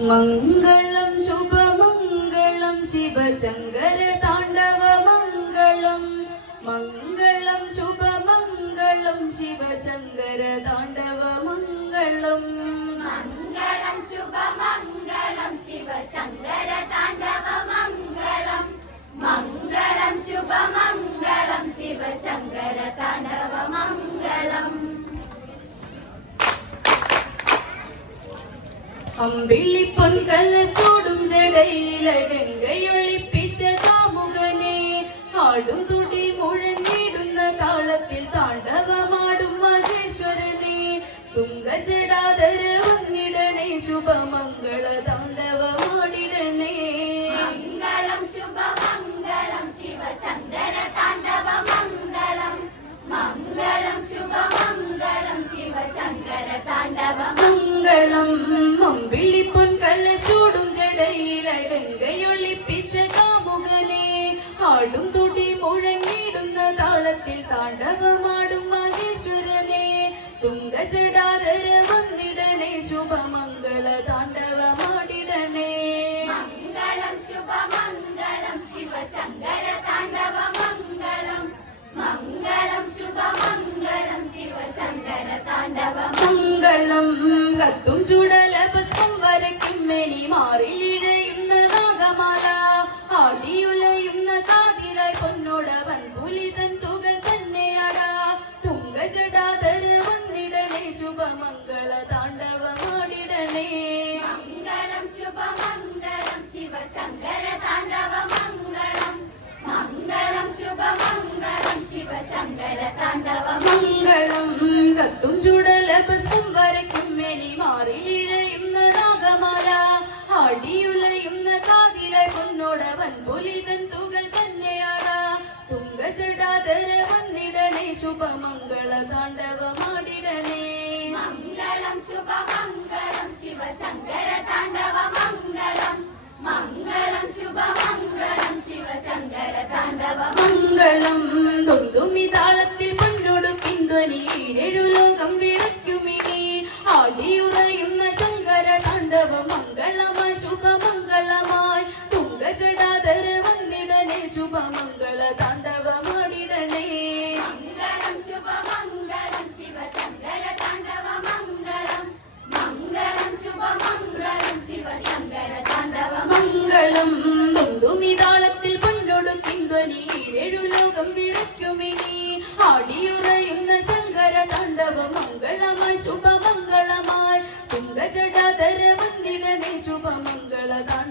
മംഗളം ശുഭമംഗളം ശിവശങ്കര താണ്ഡവ മംഗളം മംഗളം ശുഭമംഗളം ശിവശങ്കര താണ്ഡവ മംഗളം മംഗളം ശുഭമംഗളം ശിവശങ്കര താണ്ഡവ അമ്പിളി പൊൻകല ചൂടും ജടയില ഗംഗയൊളിപ്പിച്ച കാമുകനെ. ആടും തുടി മുഴങ്ങിടുന്ന താളത്തിൽ താണ്ഡവമാടും മഹേശ്വരനെ. തുങ്കജടാതര ഒന്നിടണേ ശുഭമംഗള ആടും തുടി മുഴങ്ങിടുന്ന താളത്തിൽ താണ്ഡവമാടും മഹേശ്വരനെ. തുങ്കജടാധര വന്നിടണേ ശുഭമംഗള താണ്ഡവമാടിടണേ. മംഗളം ശുഭമംഗളം ശിവശങ്കര താണ്ഡവ മംഗളം മംഗളം ശുഭമംഗളം ശിവശങ്കര താണ്ഡവ മംഗളം കത്തും ചുടലഭസ്മം വരയ്ക്കും മെനി മാറിലിഴയുന്ന പൊന്നോടവൻ പുലിതൻ തുകൽ തന്നെയാടാ. തുങ്കജടാധര വന്നിടണേ ശുഭമംഗള താണ്ഡവമാടിടണേ. മംഗളം ശുഭമംഗളം ശിവശങ്കര താണ്ഡവ മംഗളം മംഗളം ശുഭമംഗളം ശിവശങ്കര താണ്ഡവ മംഗളം ശുഭമംഗളമായി തുങ്കജടാധര വന്നിടണേ ശുഭമംഗള താണ്ഡവമാടിടണേ